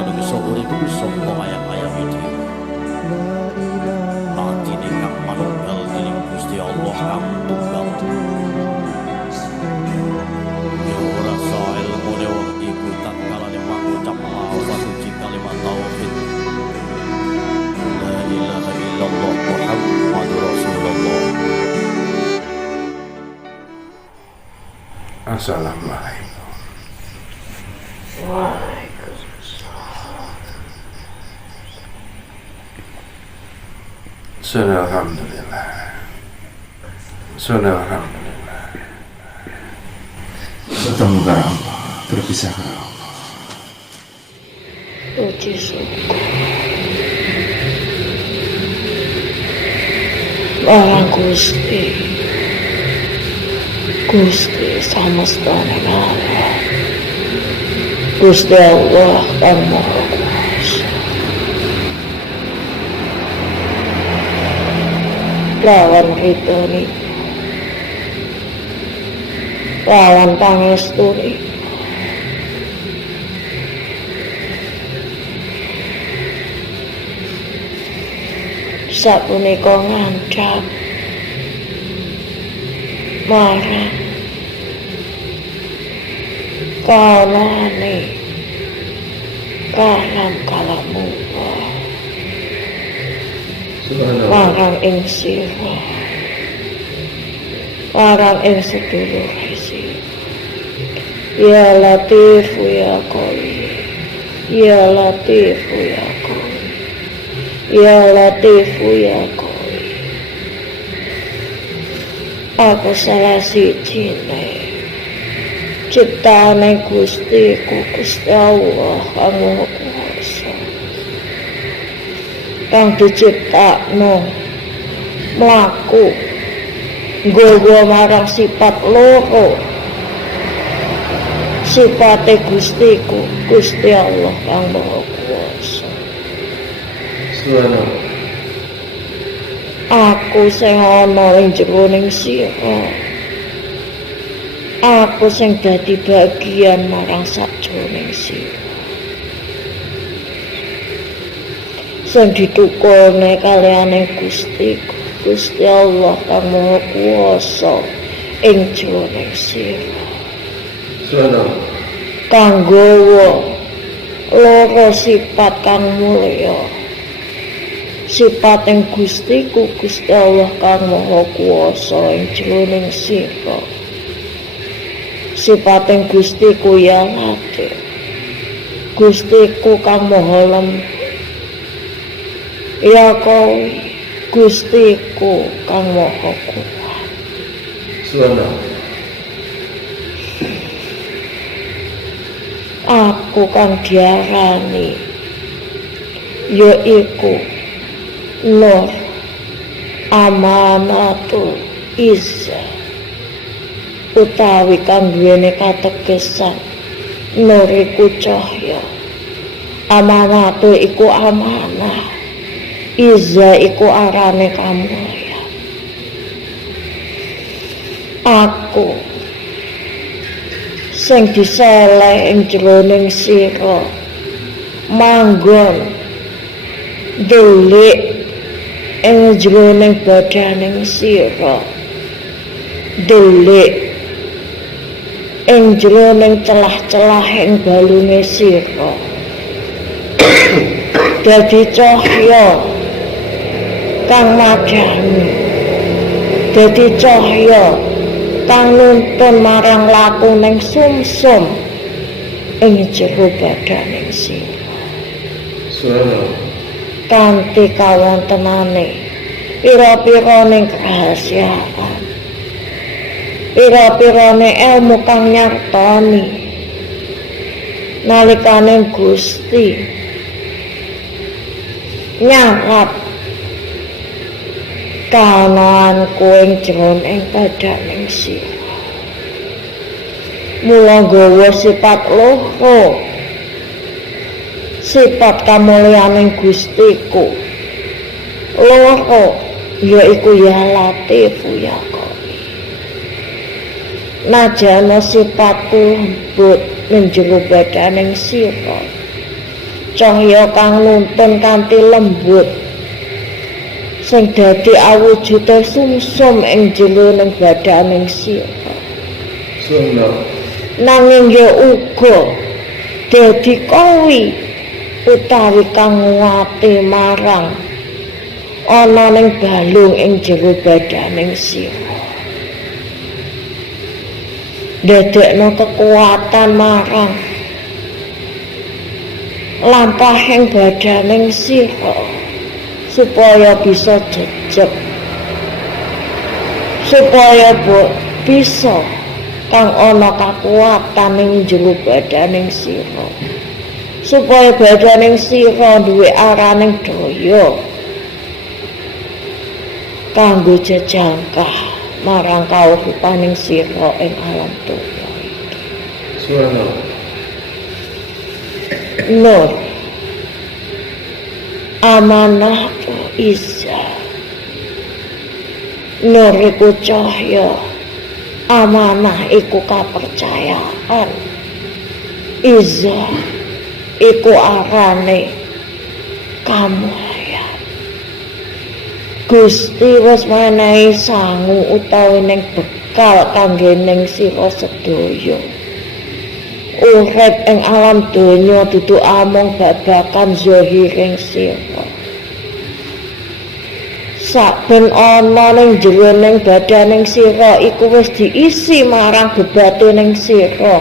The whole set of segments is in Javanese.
manungsa urip saka ayam-ayam iki. Latine kang manunggal dening Gusti Allah kang tunggal. Ya ora sae ilmune wong iku tatkalane mangucap lafaz suci kalimat tauhid. La ilaha illallah Muhammadur Rasulullah. Assalamualaikum. Alhamdulillah. Alhamdulillah. Bertemu kepada Allah, berpisah kepada Allah. Puji syukur marang Gusti samestane Allah. Gusti Allah kang Maha Kuwasa. Lawan ridhoni, lawan pangestuni, sapunika ngancam marang kaulane kalam-kalamu marang ing sira, marang ing sedulur sira. Ya Latif ya Qawi, ya Latif ya Qawi, ya Latif ya Qawi. Aku salah sijine ciptane Gustiku, Gusti Allah kang Maha Kuwasa, kang diciptakno mlaku nggawa marang sifat loro. Sifate Gustiku, Gusti Allah kang Maha Kuwasa. Aku sing ana ing jeroning sira, aku sing dadi bagian marang sakjroning sira, sing ditukune kaliyane Gustiku, Gusti Allah kang Maha Kuwasa ing jeroning sira. Kang nggawa loro sifat kang mulya. Sifat ing Gustiku, Gusti Allah kang Maha Kuwasa ing jeroning sira. Sifat ing Gustiku ya Latif, Gustiku kang Maha Lembut. Ya Qawi, Gustiku kang Maha Kuat. Aku kang diarani yaiku Nur Amanatul Izzah, utawi kang duwene kategesan nur iku cahya, amanatu iku amanah, izzah iku arane kamulyan. Aku sing diseleh ing jroning sira manggon delik ing jroning badaning sira, delik ing jroning celah-celah ing balunge sira, dadi cahya kang madhangi, dadi cahya kang nuntun marang laku ning sumsum ing jero badaning sira. Kanthi kawontenane pira-pirane kerahasiaan, pira-pirane ilmu kang nyartani nalikane Gusti nyarat kanaanku ing jroning badaning sira. Mula nggawa sifat loro, sifat kamulyaning Gustiku loro, yaiku ya Latif ya Qawi. Najana sifatku lembut ning jero badaning sira, cahya kang nuntun kanthi lembut sing dadi awujute sumsum ing jeroning badaning sira. Nanging ya uga dadi kowi utawi kang nguwati marang ana ning balung ing jero badaning sira. Dadekno kekuatan marang lampahing badaning sira supaya bisa jejeg, supaya bisa kang ana kekuatan ing jero badaning sira, supaya badaning sira duwe araning daya kanggo jejangkah marang kauripaning sira ing alam donya iki. Nur amanah Isa. Nur iku cahya, amanah iku kapercayaan, Isa iku arane kamulyan. Gusti wis menehi sangu utawi ning bekal kangge ning sira sedaya. Urip ing alam donya dudu amung babakan zahiring sira. Saben ana ning jeroning badaning sira iku wis diisi marang bebatining sira.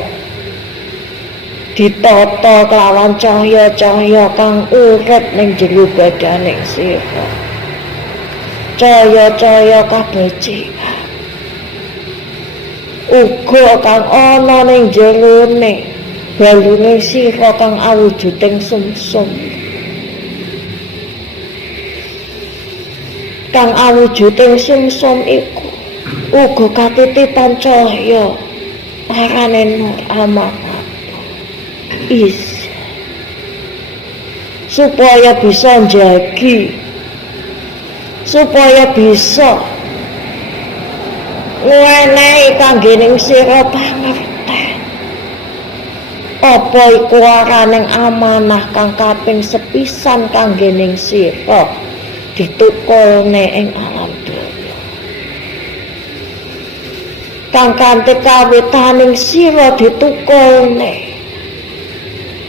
Ditata kelawan cahya-cahya kang urip ning jero badaning sira. Cahya-cahya kabecikan uga kang ana ning jerone balune sira kang awujuding sumsum. Kang awujuding sumsum iku uga katitipan cahya arane nur amanah Isa, supaya bisa njagi, supaya bisa ngenehi kangge ning sira pangerten apa iku araning amanah kang kaping sepisan kangge ning sira ditukulne ing alam donya, kang kanthi kawitaning sira ditukulne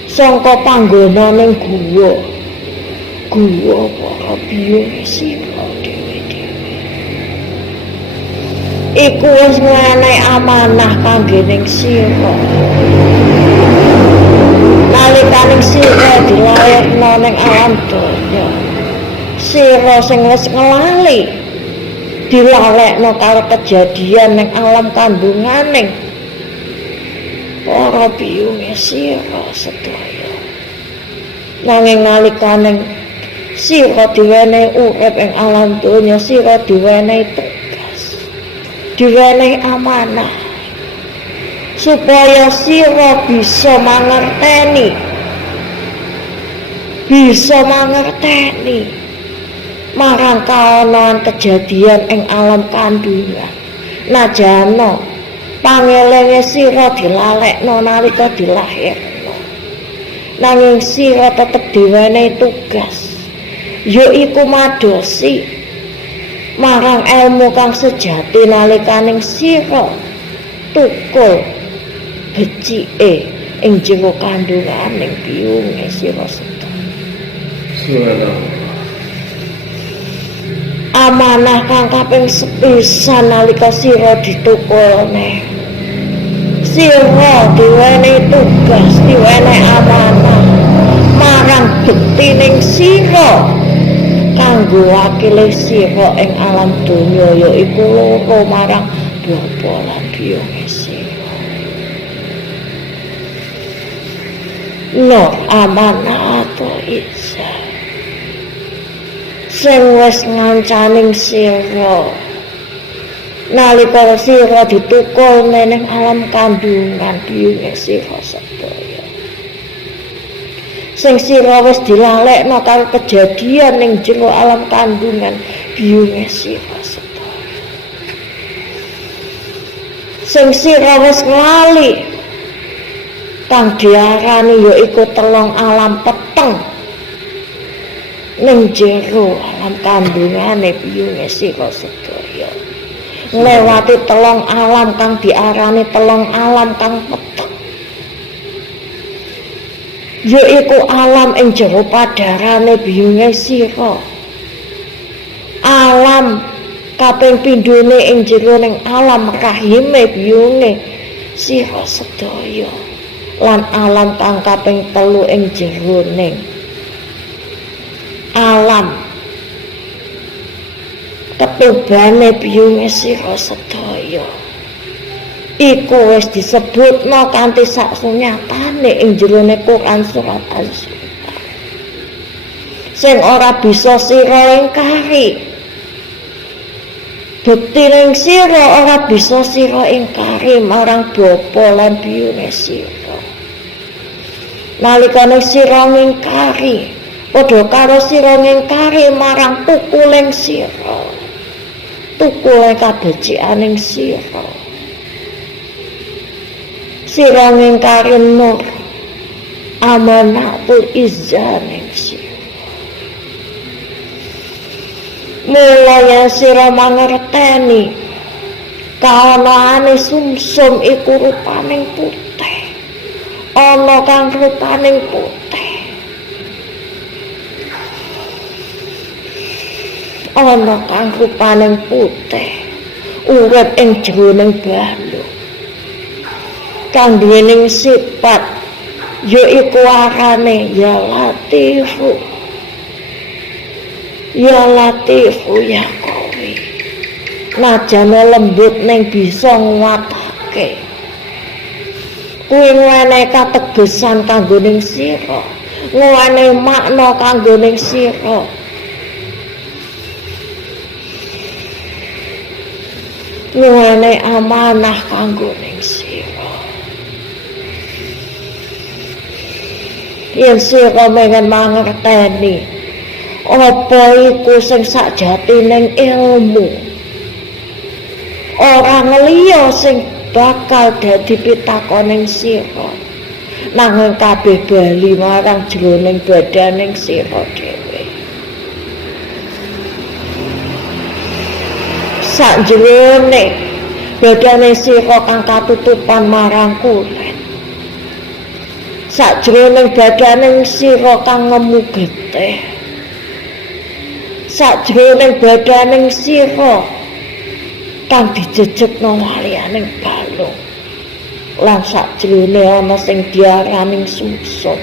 sangka panggonaning guwa para biyung sira dhewe-dhewe. Iku wis ngenehi amanah kangge ning sira. Nalikaning sira dilairno ning alam donya, sira sing wis ngelali dilalekno karo kejadian ning alam kandunganing para biyunge sira sedaya. Nanging nalikaning sira diwenehi urip ing alam donya, sira diwenehi tugas, diwenehi amanah supaya sira bisa mangerteni marang kaonan kejadian ing alam kandungan. Najana pangelinge sira dilalekno nalika dilahirno, nanging sira tetep diwenehi tugas, yaiku madosi marang ilmu kang sejati nalikaning sira tukul becike ing jero kandunganing biyunge sira sedaya. Amanah kang kaping sepisan nalika sira ditukulne, sira diwenehi tugas, diwenehi amanah marang bektining sira kanggo wakile sira ing alam donya, yaiku loro marang bapa lan biyunge sira. Nur amanah Isa sing wis ngancaning sira nalika sira ditukulne ning alam kandungan biyunge sira sedaya, sing sira wis dilalekno karo kejadian ning jero alam kandungan biyunge sira sedaya, sing sira wis nglali kang diarani yaiku telung alam peteng ning jero alam kandungane biyunge sira sedaya. Nglewati telung alam kang diarani telung alam kang petek. Yaiku alam ing jero padarane biyunge sira. Alam kaping pindhone ing jero ning alam rahime biyunge sira sedaya. Lan alam kang kaping 3 ing jero ning alam ketubane biyunge sira sedaya. Iku wis disebutna kanthi saksunyatane ing jerone Quran surat Az-Zumar. Sing ora bisa sira ingkari. Bukti ning sira ora bisa sira ingkari marang bapa lan biyune sira. Nalikane sira ngingkari, padha karo sira ngingkari marang tukuling sira. Tukule kabecianing sira. Sira ngingkari nur amanatul izzaning sira. Mulanya sira mangerteni kaonaane sumsum iku rupaning putih. Ana kang rupaning putih. Ana kang rupaning putih. Urip ing jroning balung. Kang duwening sifat yaiku arane ya Latifu. Ya Latifu ya Qawi. Najane lembut ning bisa nguwatake. Kuwi ngene kategesan kanggo ning sira. Ngene makna kanggo ning sira. Ngene amanah kanggo ning sira. Yen sira mengen mangerteni apa iku sing sakjatining ilmu. Ora ngeliya sing bakal dadi pitakoning sira. Nanging kabeh bali marang jroning badaning sira dhewe. Sakjroning badane sira kang katutupan marang kulit. Sakjroning badaning sira kang ngemu getih. Sakjroning badaning sira kang dijejekno waliyaning balung. Lan sakjroning ana sing diarani sumsum.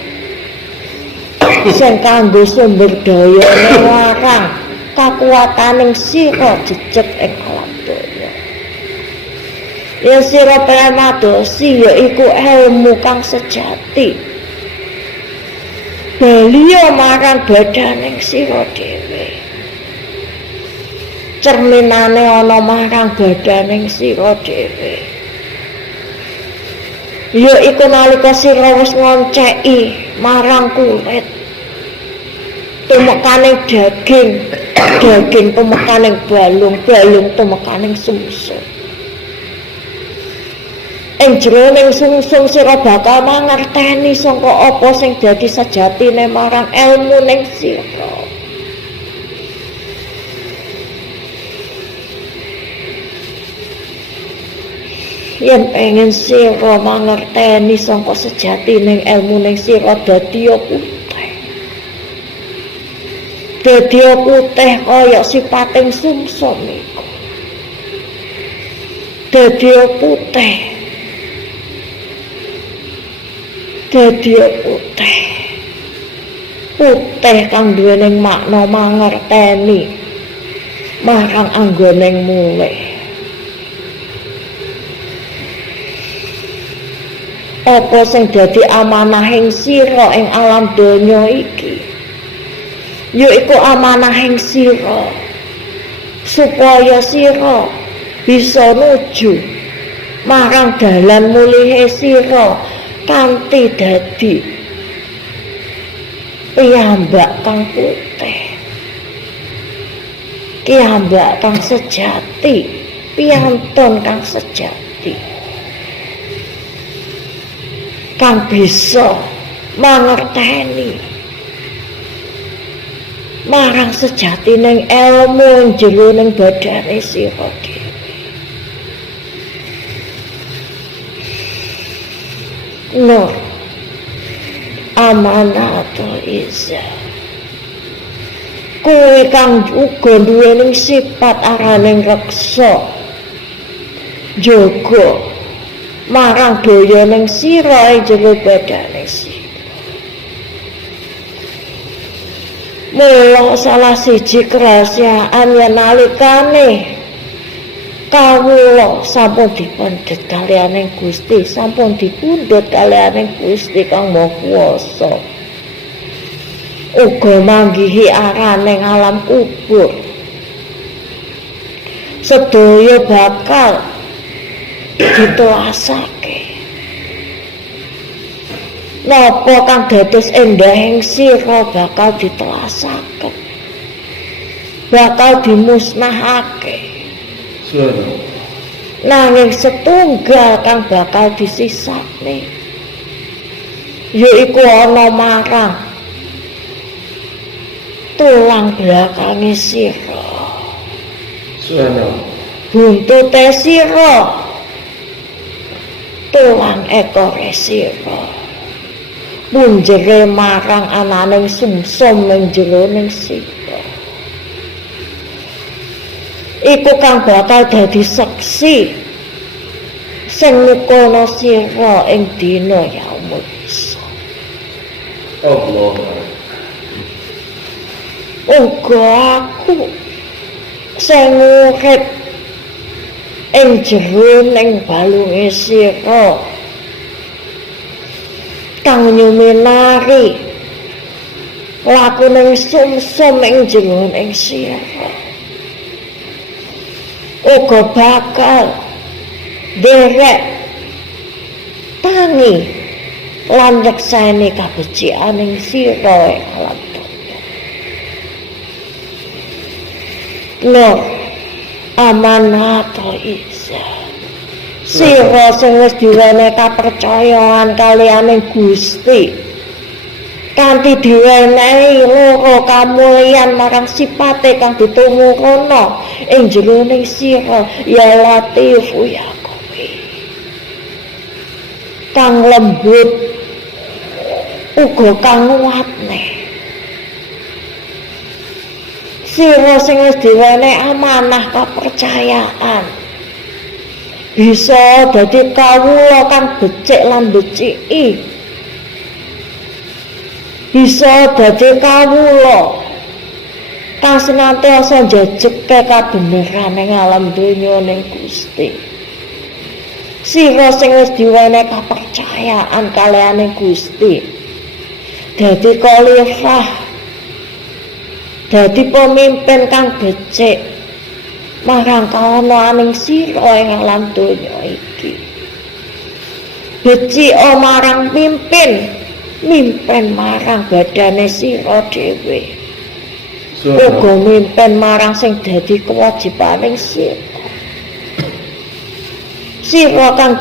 Sing kanggo sumber dayane larang kakuwataning sira jejeg ing alam donya. Ya sira pramadosi yaiku ilmu kang sejati. Beliau marang badaning sira dhewe. Cerminane ana marang badaning sira dhewe. Yaiku nalika sira wis ngonceki marang kulit. Tumekaning daging, daging tumekaning balung, balung tumekaning sumsum. Ing jroning sumsum sira bakal mangerteni sangka apa sing dadi sejatine marang ilmu ning sira. Yen pengen sira mangerteni sangka sejatine ilmu ning sira dadi putih. Dadi putih kaya sipating sumsum iku. Dadi putih. Dadi putih. Putih kang duwening makna mangerteni marang anggoning mulih. Apa sing dadi amanahing sira ing alam donya iki? Yaiku amanahing sira supaya sira bisa nuju marang dalan mulihe sira kanthi dadi piyambak kang putih, piyambak kang sejati, piyantun kang sejati. Kang bisa mangerteni marang sejatining ilmu jero ning badane sira dhewe. Nur amanatul izza kowe kang uga duwening sifat araning reksa jaga marang daya ning sira jero badane sira. Mula salah siji kerahasiaan yen nalikane kawula sampun dipundhet kaliyaning Gusti, sampun dipundhut kaliyaning Gusti Kang Maha Kuwasa. Uga manggihi araning alam kubur. Sedaya bakal ditelasake. Napa kang dados endahing sira bakal ditelasaken, bakal dimusnahake. Nanging setunggal kang bakal disisakne, yaiku ana marang tulang belakange sira, buntute sira, tulang ekore sira. Punjere marang ananing sumsum ning jeroning sira. Iku kang bakal dadi saksi sing nukono sira ing dina yaumul hisab. Allah. Uga aku sing urip ing jeroning balunge sira kang nyuminari lakuning sumsum ing jeroning sira. Uga bakal derek tangi lan nyekseni kabecianing sira ing alam donya. Nur amanatul izza sira sing wis diwenehi kapercayaan kaliyaning Gusti kanthi diwenehi loro kamulyan marang sipate kang ditumuruna ing jeroning sira ya Latifu ya Qawi kang lembut uga kang nguatne. Sira sing wis diwenehi amanah kapercayaan bisa dadi kawula kang becik lan beciki, bisa dadi kawula kang senantiasa njajeke kabeneran ing alam donya ning Gusti. Sira sing wis diwenehi kapercayaan kaliyaning Gusti dadi khalifah, dadi pemimpin kang becik marang kaonoaning sira ing alam donya iki. Becik marang mimpin marang badane sira dhewe. Uga mimpin marang sing dadi kewajibaning sira. Sira kang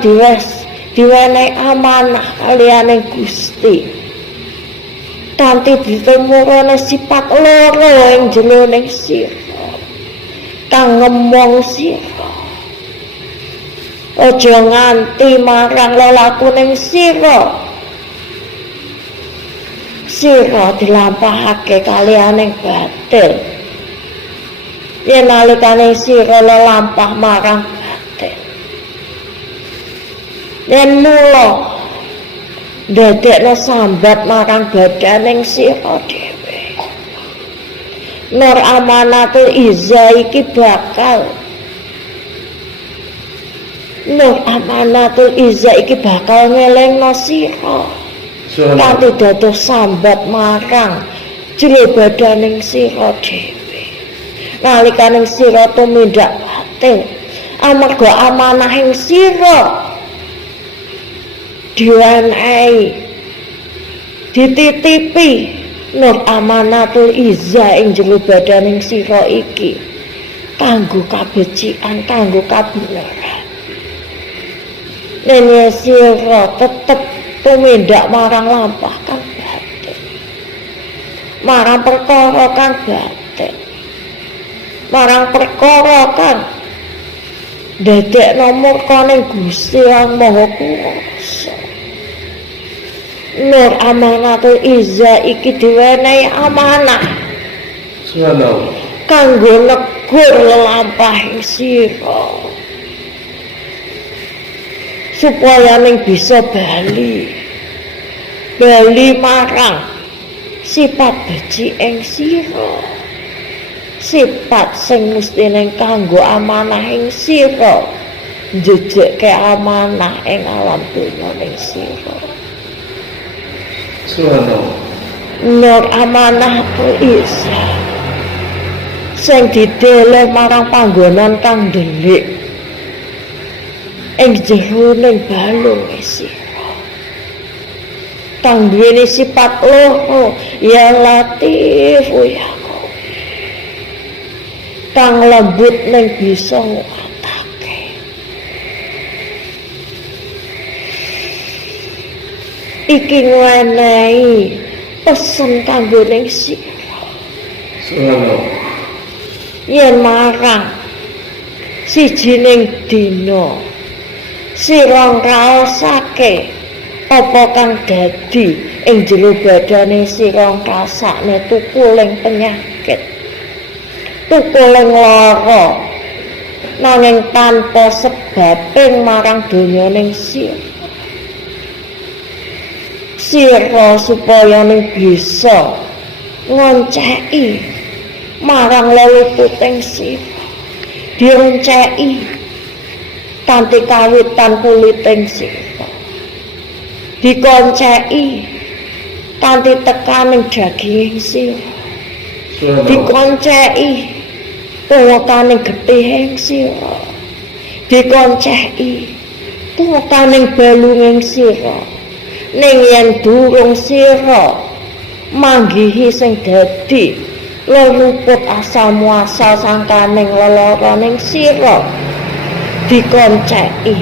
diwenehi amanah kaliyaning Gusti kanthi ditumurune sifat loro ing jeroning sira kang ngemong sira. Aja nganti marang lelakuning sira dilampahake kaliyaning batil. Yen nalikane sira lelampah marang batil, yen mula ndadekno sambat marang badaning sira dhewe. Nur amanatul izza iki bakal ngelingno sira kanthi dados sambat marang jero badaning sira dhewe nalikane sira tumindak batil amarga amanahing sira diwenehi dititipi nur amanatul izza ing jero badaning sira iki kanggo kabecikan, kanggo kabeneran. Yen sira tetep tumindak marang lampah kang batil, marang perkara kang batin, marang perkara kang ndadekno murkaning Gusti Yang Maha Kuwasa. Nur amanatul izza iki diwenehi amanah Subhanallah. kanggo negur lelampahing sira supaya ning bisa bali marang sifat beci ing sira, sifat sing mestine kanggo amanah ing sira, njejekke amanah ing alam donya ning sira. Subhanallah. Nur amanah isa sing didele marang panggonan kang ndelik ing jeroning balung sira, kang duweni sifat loro, ya latif ya kang lembut ning bisa nguatake. Iki ngenehi pesen kanggo ning sira. Subhanallah. Yen marang sijining dina sira ngrasake apa kang dadi ing jero badane sira ngrasakne tukuling penyakit, tukuling lara, nanging tanpa sebabing marang donyaning sira supaya ning bisa ngonceki marang leluputing sira, dionceki kanthi kawitan kuliting sira, dikonceki kanthi tekaning daging sira, dikonceki tuwekaning getihing sira, dikonceki tuwekaning balunging sira. Ning yen durung sira manggihi sing dadi leluput asal muasal sangkaning leloroning sira, dikonceki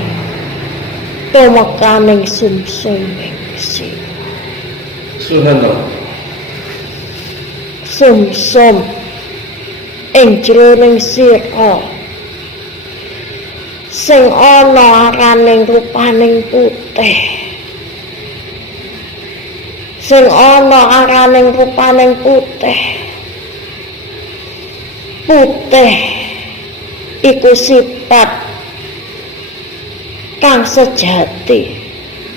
tumekaning sumsuming sira. Subhanallah. Sumsum ing jroning sira sing ana araning rupaning putih, sing ana araning rupaning putih. Putih iku sifat kang sejati,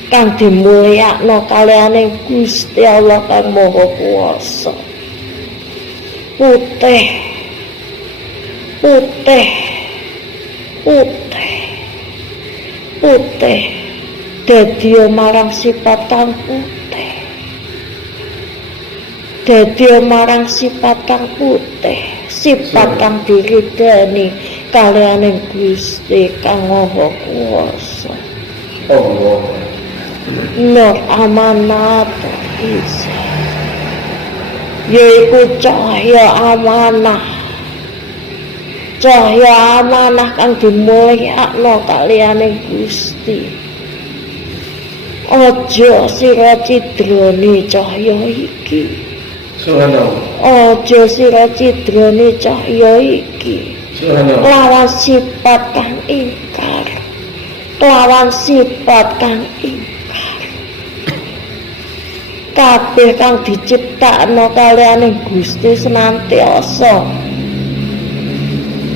kang dimulyakno kaliyaning Gusti Allah kang Maha Kuwasa. Putih, putih, putih, putih dadi marang sifat kang putih, dadi marang sifat kang putih, sifat kang diridani kaliyaning Gusti kang Maha Kuwasa. Allah. Nur amanat isa yaiku cahya amanah, cahya amanah kang dimulyakno kaliyaning Gusti. Aja sira cidrani cahya iki, Subhanallah. aja sira cidrani cahya iki Subhanallah. lawan sifat kang ingkar, lawan sifat kang ingkar. Kabeh kang diciptakno kaliyaning Gusti senantiasa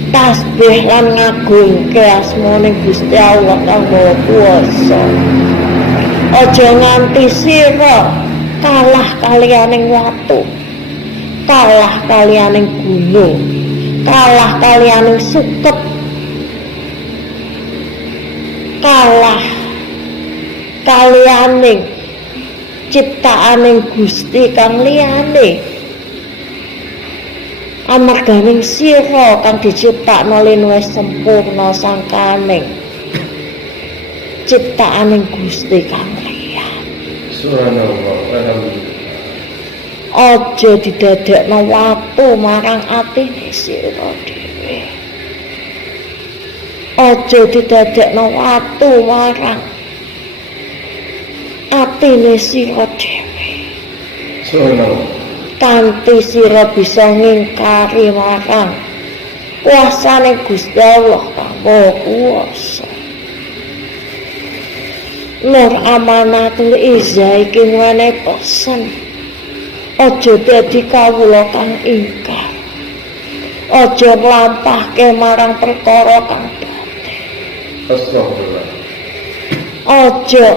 tasbih lan ngagungke asmaning Gusti Allah kang Maha Kuwasa. Aja nganti sira kalah kaliyaning watu, kalah kaliyaning gunung, kalah kaliyaning suket, kalah kaliyaning ciptaaning Gusti kang liyane. Amarganing sira kang diciptakno luwih sempurna sangkaning ciptaaning Gusti kang liyane. Subhanallah. Alhamdulillah. Aja didadekno watu marang atine sira dhewe. Aja didadekno watu marang atine sira dhewe. Subhanallah. kanthi sira bisa ngingkari marang kuasane Gusti Allah kang Maha Kuwasa. Nur Amanatul Izzah iki ngene pesen. Aja dadi kawula kang ingkar. Aja nglampahke marang perkara kang batil. Astagfirullah. Aja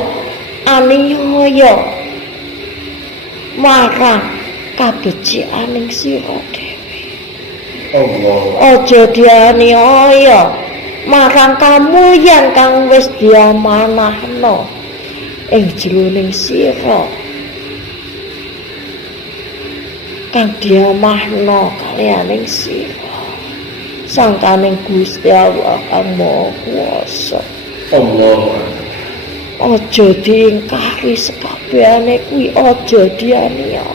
aniaya marang kabecianing sira dhewe. Allah. Aja dianiaya marang kamulyan kang wis diamanahno ing jroning sira. Kang diamahno kalianing sira sangkaning Gusti Allah kang Maha Kuwasa. Allah. Aja diingkari sekabehane kuwi, aja dianiaya.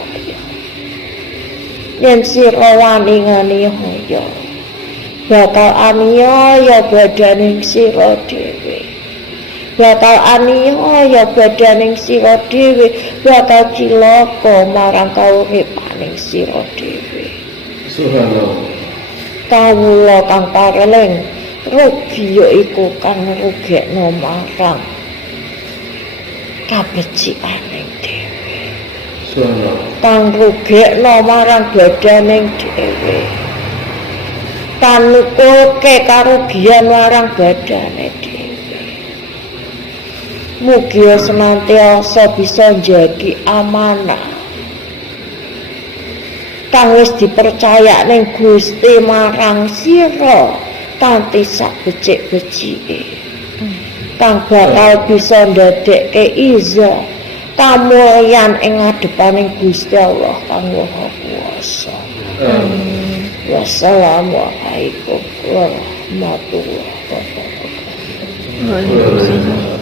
Yen sira wani nganiaya, bakal aniaya badaning sira dhewe. Bakal aniaya badaning sira dhewe, bakal cilaka marang kauripaning sira dhewe. Subhanallah. Kawula kang pareling rugi yaiku kang rugekno marang kabecianing dhewe. Subhanallah. Kang rugekno marang badaning dhewe. Kang nukulke karugian marang badane dhewe. Mugi senantiasa bisa njagi amanah kang wis dipercaya ning Gusti marang sira kanthi sak becik-becike. Kang bakal bisa ndadekke izzah kamulyan ing ngadepaning Gusti Allah kang Maha Kuwasa. Wassalamualaikum warahmatullahi wabarakatuh. Waalaikumsalam.